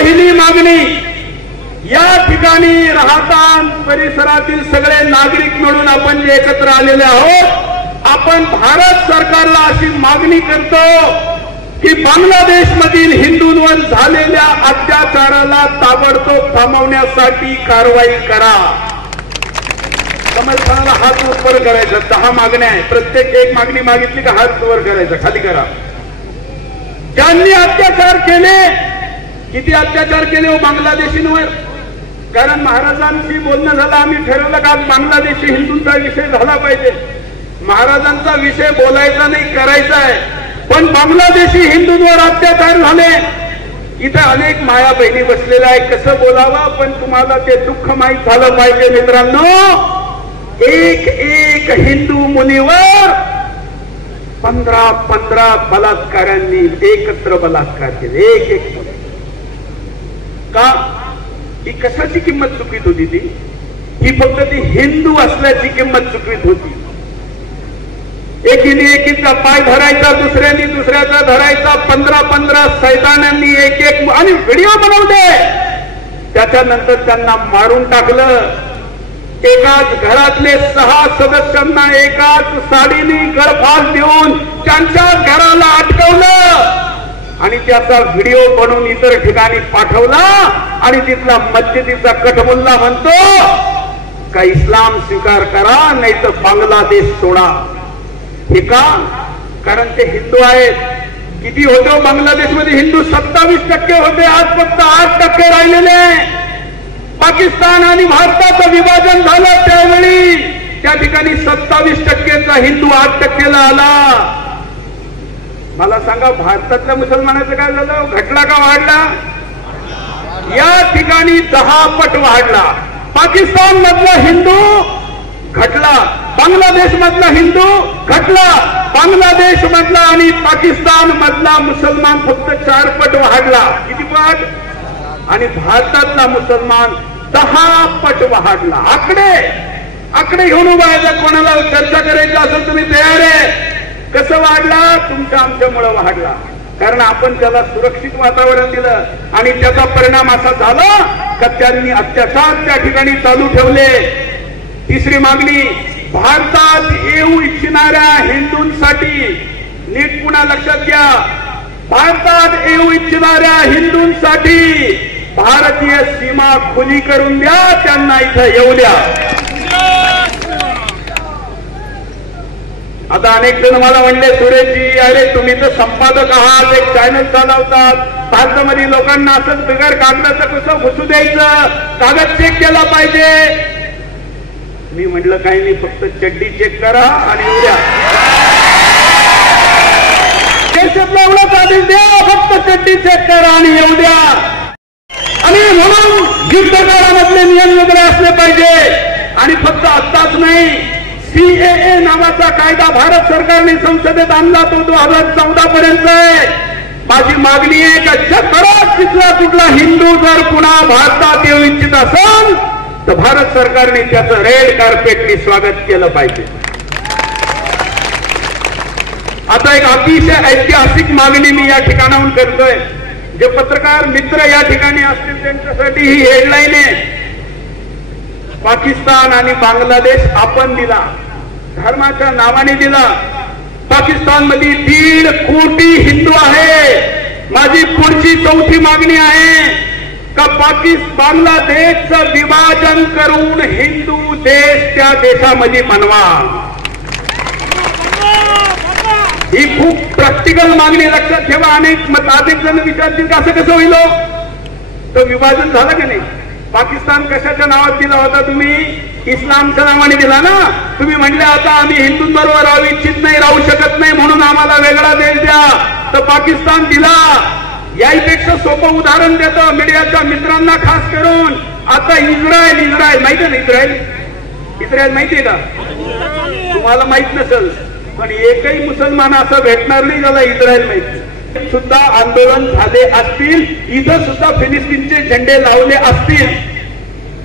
पहिली मागणी, या ठिकाणी राहता परिसरातील सगळे नागरिक मिळून आपण जे एकत्र आलेले आहोत, आपण भारत सरकारला अशी मागणी करतो की बांगलादेश मधील हिंदूंवर झालेल्या अत्याचाराला ताबडतोब थांबवण्यासाठी कारवाई करा. समर्थनाला हात वर करायचा. 10 मागण्या आहे, प्रत्येक एक मागणी मागितली का हात वर करायचा, खाली करा. ज्यांनी अत्याचार केले, किती अत्याचार केले हो बांगलादेशींवर? कारण महाराजांशी बोलणं झालं, आम्ही ठरवलं का बांगलादेशी हिंदूंचा विषय झाला पाहिजे. महाराजांचा विषय बोलायचा नाही, करायचा आहे. पण बांगलादेशी हिंदूंवर अत्याचार झाले. इथे अनेक माया बहिणी बसलेल्या आहे, कसं बोलावं, पण तुम्हाला ते दुःख माहीत झालं पाहिजे मित्रांनो. एक हिंदू मुलीवर 15 बलात्कारांनी एकत्र बलात्कार केले. एक का? ही कशाची किंमत चुकीत होती? ही फक्त ती हिंदू असल्याची किंमत चुकीत होती. एकीने एकीचा पाय धरायचा, दुसऱ्याने दुसऱ्याचा धरायचा. 15 सैतानांनी एक आणि व्हिडिओ बनवले. त्याच्यानंतर त्यांना मारून टाकलं. एकाच घरातले 6 सदस्यांना एकाच साडीने गळफास देऊन त्यांच्या घराला अटकवलं आणि त्याचा व्हिडिओ बनवून इतर ठिकाणी पाठवला. आणि तिथला मस्जिदीचा कटमुल्ला म्हणतो का इस्लाम स्वीकार करा, नाही तर बांगलादेश सोडा. हे का? कारण ते हिंदू आहेत. किती होते बांगलादेशमध्ये हिंदू? 27% होते. आज फक्त 8% राहिलेले. पाकिस्तान आणि भारताचं विभाजन झालं त्यावेळी त्या ठिकाणी 27%चा हिंदू 8%ला आला. मला सांगा, भारतातल्या मुसलमानाचं काय झालं? घटला का वाढला? या ठिकाणी 10 पट वाढला. पाकिस्तान मधला हिंदू घटला, बांगलादेश मधला हिंदू घटला. बांगलादेश मधला आणि पाकिस्तान मधला मुसलमान फक्त 4 पट वाढला. किती पट? आणि भारतातला मुसलमान 10 पट वाढला. आकडे घेऊन उभा आहे. कोणाला चर्चा करायची असेल तुम्ही तयार आहे? कसं वाढला? तुमच्या आमच्यामुळे वाढला. कारण आपण त्याला सुरक्षित वातावरण दिलं आणि त्याचा परिणाम असा झाला का त्यांनी अत्याचार त्या ठिकाणी चालू ठेवले. तिसरी मागणी, भारतात येऊ इच्छिणाऱ्या हिंदूंसाठी, नीट पुन्हा लक्षात घ्या, भारतात येऊ इच्छिणाऱ्या हिंदूंसाठी भारतीय सीमा खुली करून द्या, त्यांना इथं येऊ द्या. आता अनेक जण मला म्हणले, सुरेशजी अरे तुम्ही तर संपादक आहात, एक चॅनल चालवतात, भारतामध्ये लोकांना असंच बिगर कागदाचं कसं घुसू द्यायचं, कागद चेक केला पाहिजे. मी म्हटलं काही नाही, फक्त चड्डी चेक करा आणि येऊ द्या. देशातला एवढाच आदेश द्या, फक्त चड्डी चेक करा आणि येऊ द्या. आणि म्हणून युद्धकाळामधले नियम वगैरे असले पाहिजे. आणि फक्त आत्ताच नाही, CAA नावाचा कायदा भारत सरकारने संसदेत आणला, तो 2014 पर्यंत आहे. माझी मागणी आहे का जगभरात तिथला कुठला हिंदू जर पुन्हा भारतात येऊ इच्छित असेल तर भारत सरकारने त्याचं रेड कार्पेटने स्वागत केलं पाहिजे. आता एक अतिशय ऐतिहासिक मागणी मी या ठिकाणाहून करतोय. जे पत्रकार मित्र या ठिकाणी असतील त्यांच्यासाठी ही हेडलाईन आहे. पाकिस्तान आणि बांगलादेश आपण दिला, धर्माच्या नावाने दिला. पाकिस्तान मध्ये 1.5 कोटी हिंदू आहे. माझी पुढची 4थी मागणी आहे का बांगलादेशचं विभाजन करून हिंदू देश त्या देशामध्ये बनवा. ही खूप प्रॅक्टिकल मागणी, लक्षात ठेवा. अनेक जण विचारतील का असं कसं होईल? तर विभाजन झालं की नाही? पाकिस्तान कशाच्या नावात दिला होता? तुम्ही इस्लामच्या नावाने दिला ना. तुम्ही म्हणले आता आम्ही हिंदूंबरोबर राहू इच्छित नाही, राहू शकत नाही, म्हणून आम्हाला वेगळा देश द्या. तर पाकिस्तान दिला. यापेक्षा सोपं उदाहरण देतो मीडियाच्या मित्रांना खास करून. आता इस्रायल माहिती आहे ना? इस्रायल माहितीये का? तुम्हाला माहित नसेल, पण एकही मुसलमान असं भेटणार नाही ज्याला इस्रायल माहिती. सुद्धा आंदोलन झाले असतील, इथं सुद्धा फिलिस्तीनचे झेंडे लावले असतील,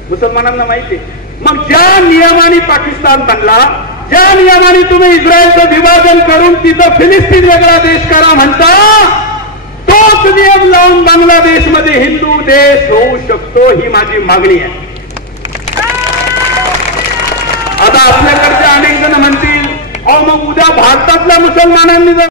मुसलमानांना माहिती. मग ज्या नियमाने पाकिस्तान बनला, ज्या नियमाने तुम्ही इस्रायलचं विभाजन करून तिथं फिलिस्तीन वेगळा देश करा म्हणता, तो तोच नियम लावून बांगलादेशमध्ये हिंदू देश होऊ शकतो, ही माझी मागणी आहे. आता आपल्याकडचे अनेक जण म्हणतील, अहो मग उद्या भारतातल्या मुसलमानांनी